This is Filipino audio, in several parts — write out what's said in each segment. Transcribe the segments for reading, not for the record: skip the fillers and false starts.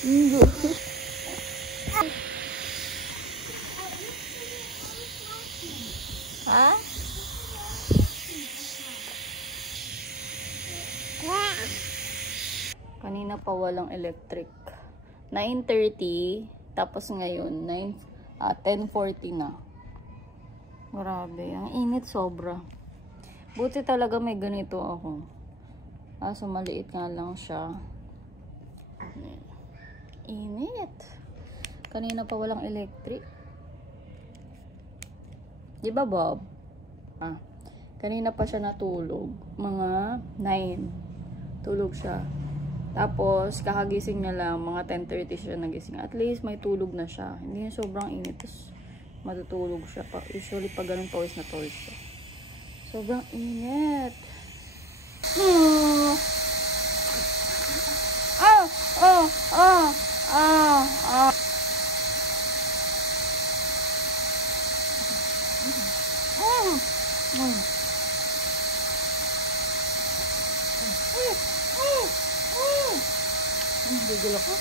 Ha? Kanina pa walang electric. 9:30. Tapos ngayon, 10:40 na. Grabe. Ang init sobra. Buti talaga may ganito ako. Kaso maliit nga lang siya. Init. Kanina pa walang electric. Di ba, Bob? Kanina pa siya natulog. Mga 9. Tulog siya. Tapos, kakagising niya lang. Mga 10:30 siya nagising. At least, may tulog na siya. Hindi na sobrang init. Tapos, matutulog siya. Usually, pag ganun pawis na pawis siya. Sobrang init. Bigil ako.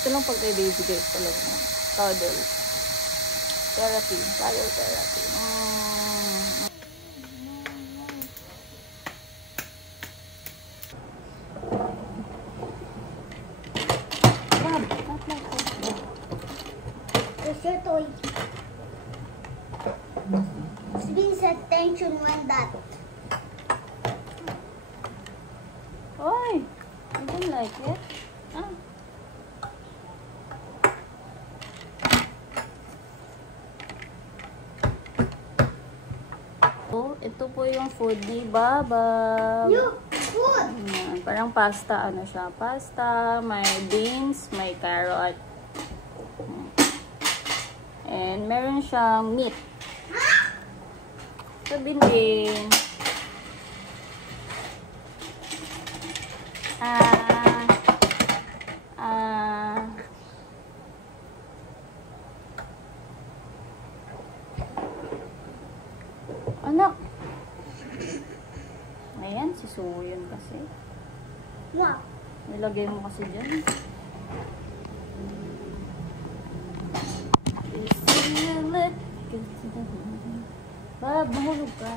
Ito lang pag may baby guys talaga. Cuddle. Therapy. Cuddle therapy. It's your toy. Please attention when that. Oy! I don't like it. Oh, ito po yung food ni Baba. Food! Ayan, parang pasta. Ano siya? Pasta, may beans, may carrot. And meron siyang meat. Ito Binbin. Anak. Ayan, si Suyan kasi. Wow. Nilagay mo kasi dyan. Bab, mahulog ka.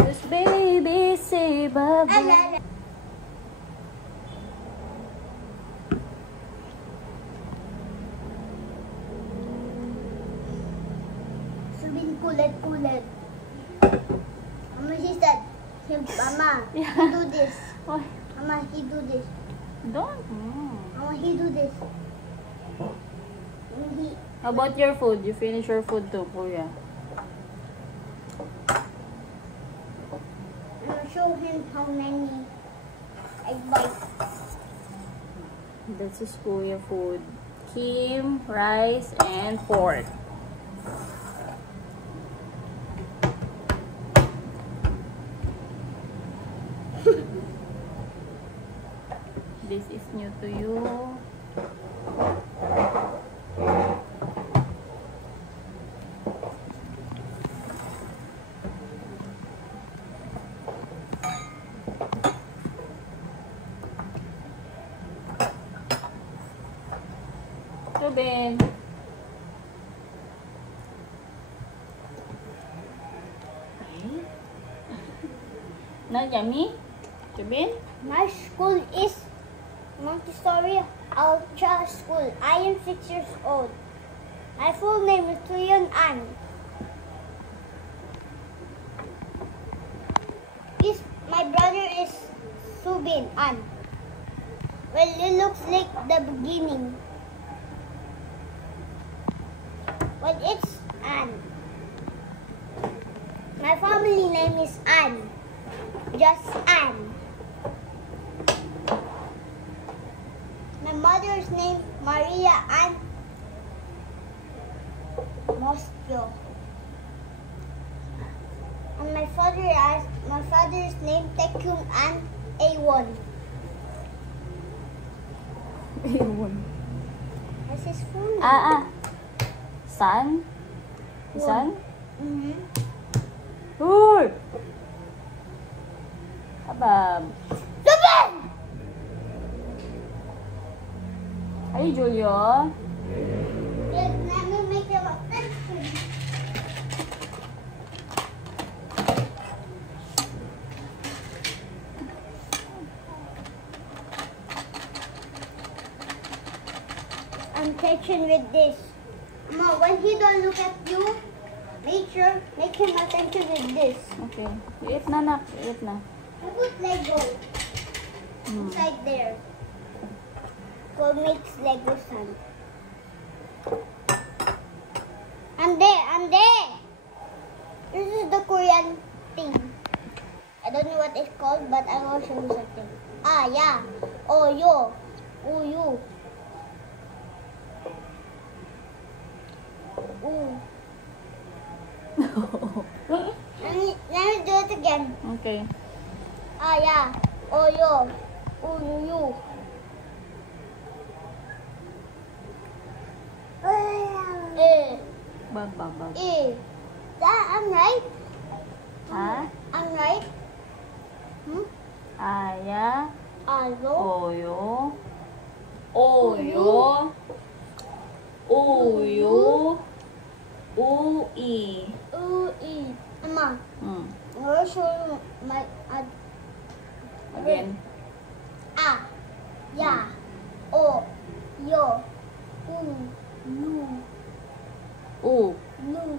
This baby say bye-bye. Kulit. Mama, she said, Mama, he do this. What? Mama, he do this. Don't. Mama, he do this. How about your food? You finish your food too, Kuya. I'll show him how many I bite. This is Kuya food. Kim, rice, and pork. This is new to you. Ruben. Not yummy? Ruben? My school is Montessori Ultra School. I am 6 years old. My full name is Leon Ann. My brother is Subin Ann. Well, it looks like the beginning. Well, it's Ann. My family name is Ann. Just Ann. My mother's name Maria Ann Mosquio. And my father's name Tekyun Ann A1. A1. That's his full name. Son? Son? Mm-hmm. Uy! Bob. Stupid! Ay, Julio. Let me make your attention. I'm catching with this. Mom, when he don't look at you, make him attention with this. Okay. Eat na, nak. Eat na. I put Lego inside there. So it makes Lego sound. I'm there. This is the Korean thing. I don't know what it's called, but I will show you something. Ah, yeah. Oyo. Uyu. Ooh. Let me do it again. Okay. Ah, yeah. Oyo. Uyu. Bag. I'm right. Ha? I'm right. Aya. Ayo. Oyo. Oyo. Uyo. Ui. Ui. Mama, Hmm. I'm going to show you my... Again. Ah. Yeah. O. Yo. Lu. U. Lu.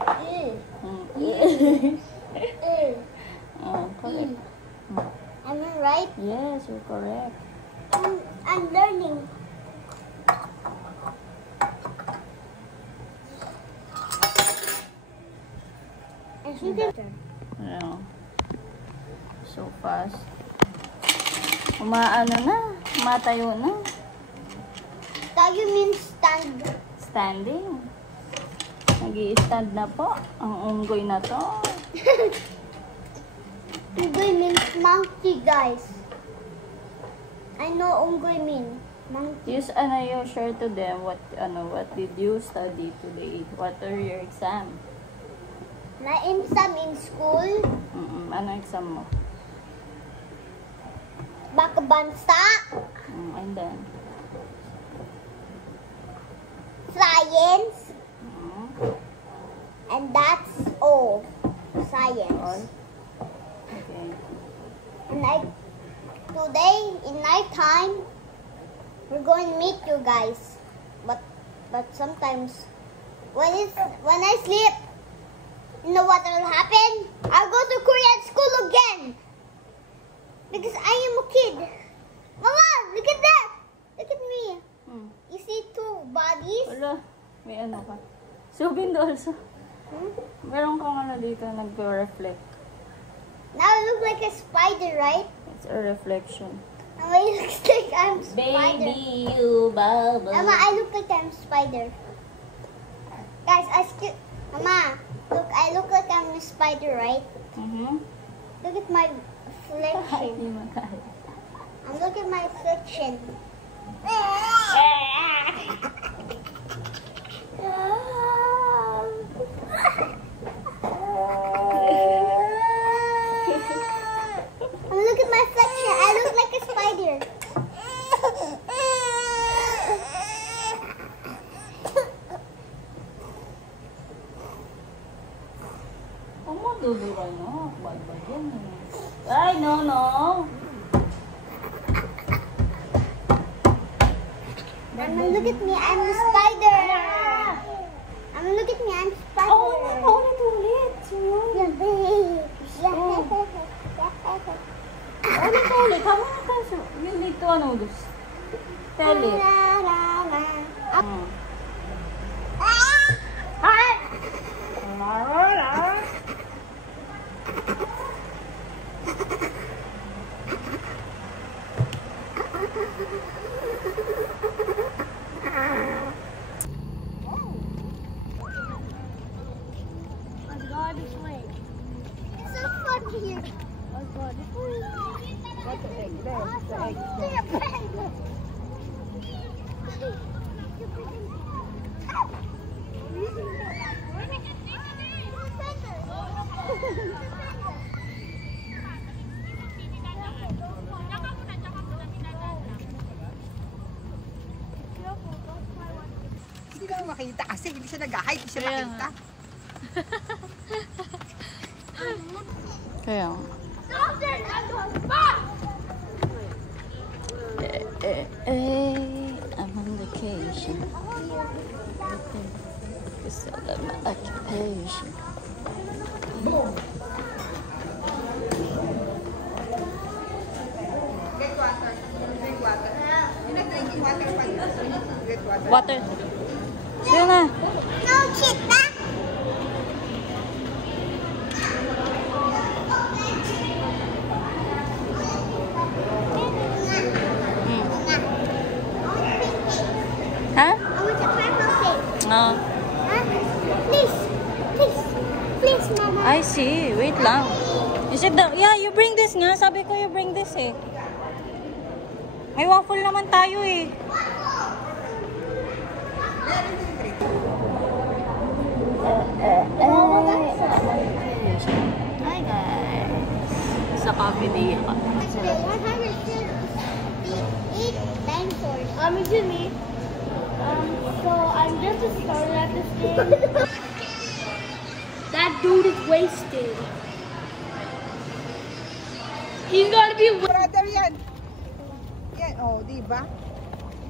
Hmm. Correct. Am I right? Yes, you're correct. I'm learning. Ayan. So fast. Umaano na. Umatayo na. Tayo means stand. Standing. Nag-i-stand na po ang unggoy na to. Unggoy means monkey, guys. I know unggoy mean monkey. Use you share to them what did you study today? What are your exam? Na exam in school. Ano exam mo? Bakabansa. And then? Science. Mm, And that's all. Science. all? Okay. And today in night time, we're going to meet you guys. But sometimes when I sleep, you know what will happen? I'll go to Korean school again. Because I am a kid. Mama, look at that. Look at me. You see two bodies? Wala. May ano ka. Subin also. Meron kang ano dito, nag-reflect. Now I look like a spider, right? It's a reflection. Now it looks like I'm spider. Baby, you bubble. Mama, I look like I'm spider. Guys, Mama, look, I look like I'm a spider, right? Look at my reflection. Hindi makaya. Look at my reflection. Look at my reflection. I look like a spider. Duduran mo. Bad yan eh. Ay, no. Mama, look at me. I'm a spider. Mama, look at me. I'm a spider. Ulit. Yeah, babe. Yeah. Ulit. Come on. You need to tell it. God is way. It's so fun here. Oh God. That's the egg. There's the egg. Awesome. mo makita kasi hindi siya nag-hide, hindi siya Kaya makita. Kaya I'm on vacation. It's my occupation. Get water. Drink water. You're not drinking water pa. So you need to get water. Water. Sige na. No, cheetah. Ha? I want a purple thing. No. Huh? Please, please, please, Mama. I see. Wait lang. You said that, yeah, you bring this nga. Sabi ko you bring this eh. May waffle naman tayo eh. Hi guys. Sa coffee day ka. Today, 108 dinosaurs. Excuse me. So I'm just a starter at this game. That dude is wasted. He's gotta be. Brother yan. Yan, oh, di ba?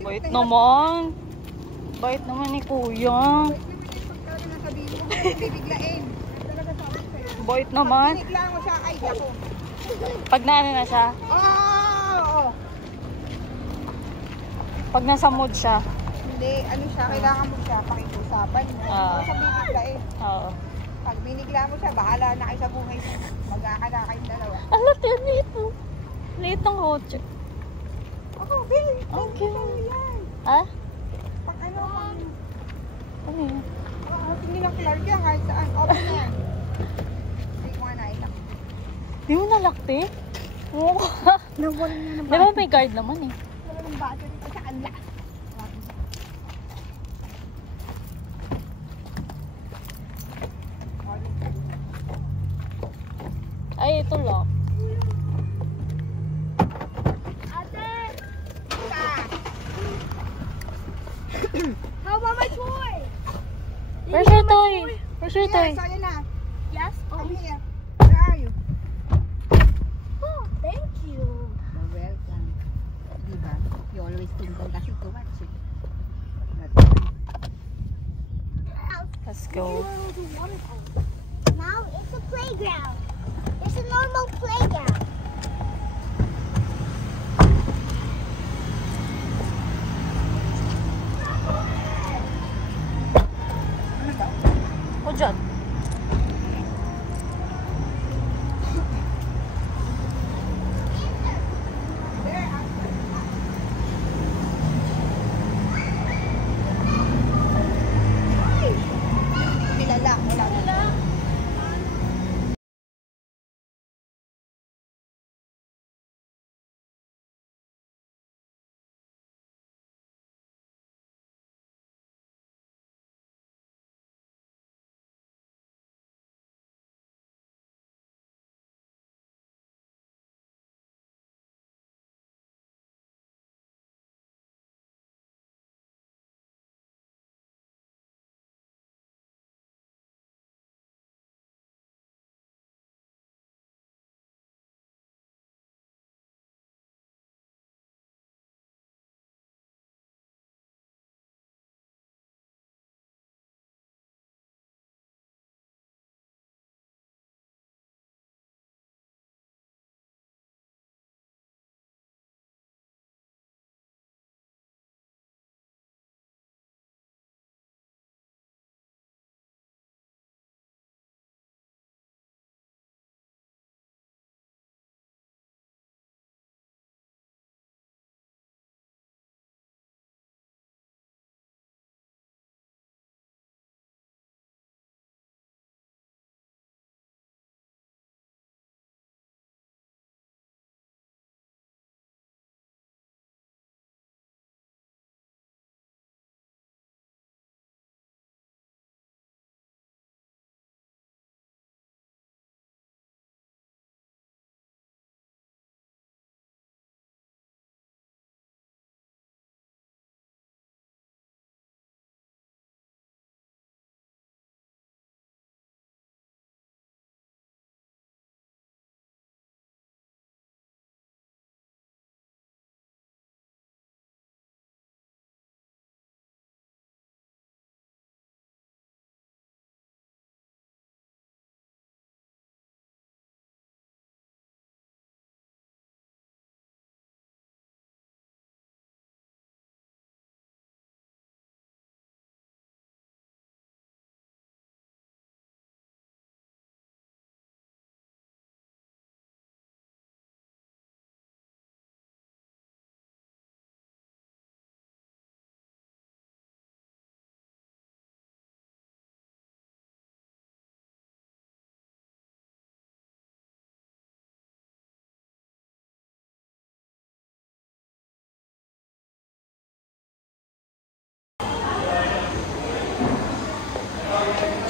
Bait naman. Bait naman ni kuya. Talaga nasabihin mo, bibiglain. Talaga sabi sa'yo. Bait naman. Binigla mo siya, ay, ako. Pag naano na siya. Oo! Pag nasa mood siya. Hindi, ano siya, kailangan mo siya pakiusapan mo. Ah. Huwag siya bibiglain. Oo. Pag binigla mo siya, bahala na kayo sa buhay mo. Mag-aakala kayong dalawa. Ang lati nito. Liit ng kotse. Ako, Bill. Okay. Yan. Ha? Pag ano, Ano yun? hindi lang Clark yan, kahit saan. Open na yan. Hindi ko nga nainak. Di mo nalakti? Oo ka. Nawala na ng Di ba may guard naman eh? Wala ng battery pa sa kanla. Ay, ito lock. How about my toy? Where's your toy? Where's your toy? Yes, ayun na. Yes. Come here. Where are you? Oh, thank you. You're welcome. Diba? You always think kasi to watch it. Let's go. Now it's a playground. It's a normal playground. Ano daw? O dyan.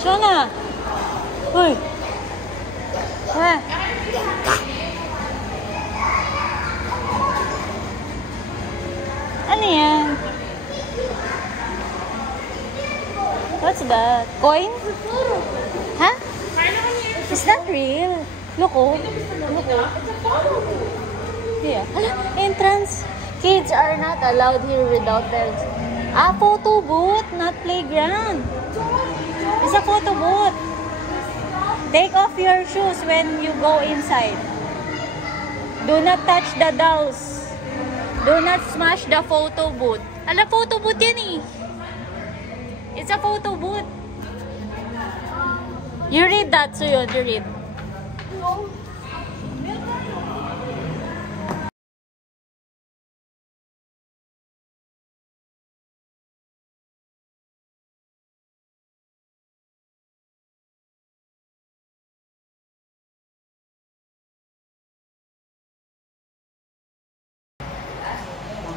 Shona! Hoy! Ha? Ano yan? What's that? Coin? Ha? Is that real? Look, oh. Look, oh. Yeah. Entrance. Kids are not allowed here without their... photo booth, not playground. It's a photo booth. Take off your shoes when you go inside. Do not touch the dolls. Do not smash the photo booth. Ala, photo booth yan eh. It's a photo booth. You read that, so you read.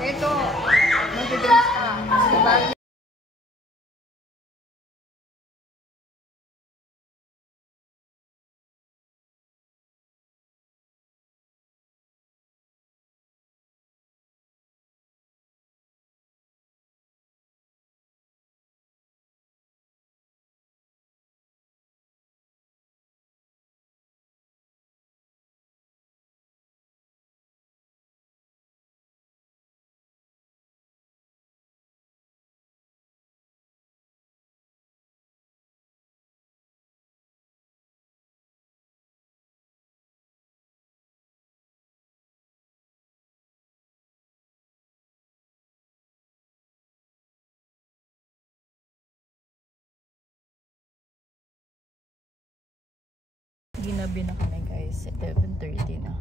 Ito, mag-dance ka. Ginabi na kami guys. 11:30 na.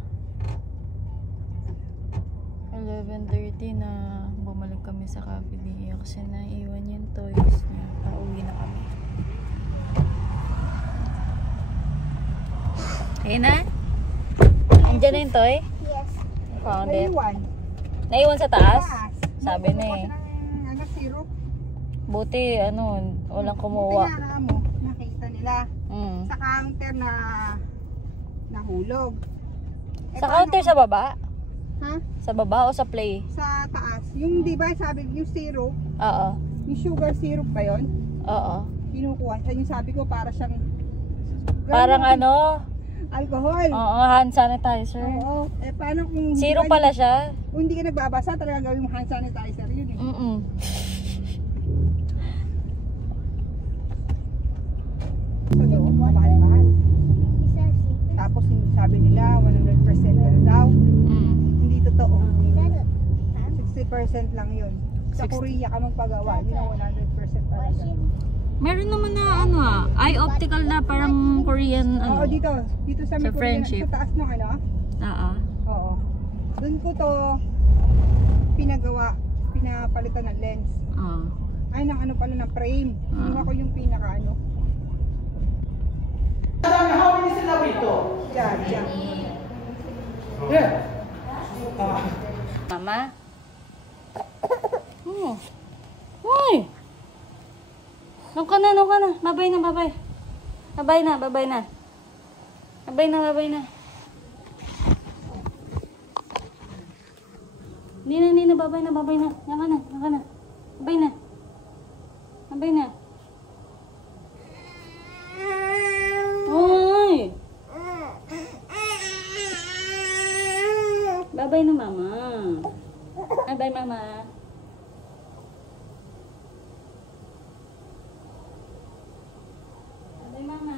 11:30 na. Bumalik kami sa Cafe Dia kasi naiwan yung toys niya. Pauwi na kami. Ayun na? Andiyan na yung toy? Yes. Found it. Naiwan. Naiwan sa taas? Sabi na eh. Ano, syrup. Buti, ano, walang kumuha. Tinara mo, nakita nila. Sa counter na nahulog. Sa counter sa baba? Ha? Sa baba o sa play? Sa taas. Yung di ba sabi yung syrup, Oo. yung sugar syrup ba yun? Oo. Kinukuha. Yung sabi ko para siyang Parang ano? alcohol. Oo, hand sanitizer. Oo. Eh paano kung Zero pala siya? Kung hindi ka nagbabasa, talagang gawin mo hand sanitizer yun eh. So, doon, mahal-mahal. Tapos sabi nila 100% ano daw. Hindi totoo. 60% lang yun. Sa Korea ka magpagawa, yun ang 100% talaga. Meron naman na ano eye optical na parang Korean ano. Oo, dito sa may Sa Korea, friendship. sa taas ng ano. Oo. Oo. Doon ko to pinapalitan ng lens. Oo. Ay, ng ano pala, ng frame. Kinuha ko yung pinaka ano. How many sila rito? Yan. Yeah. Mama? Hoy! Nung ka na. Babay na. Babay na. Nina, babay na. Yan ka na. Babay na. Hoy! Babay na, Mama. Bye, Mama. Bye, Mama.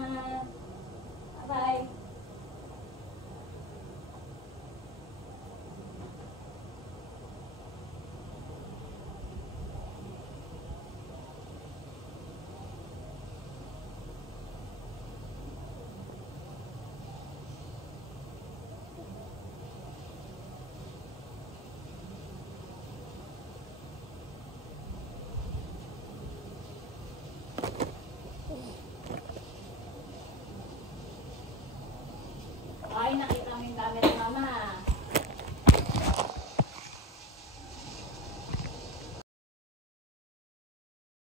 Bye. Ay,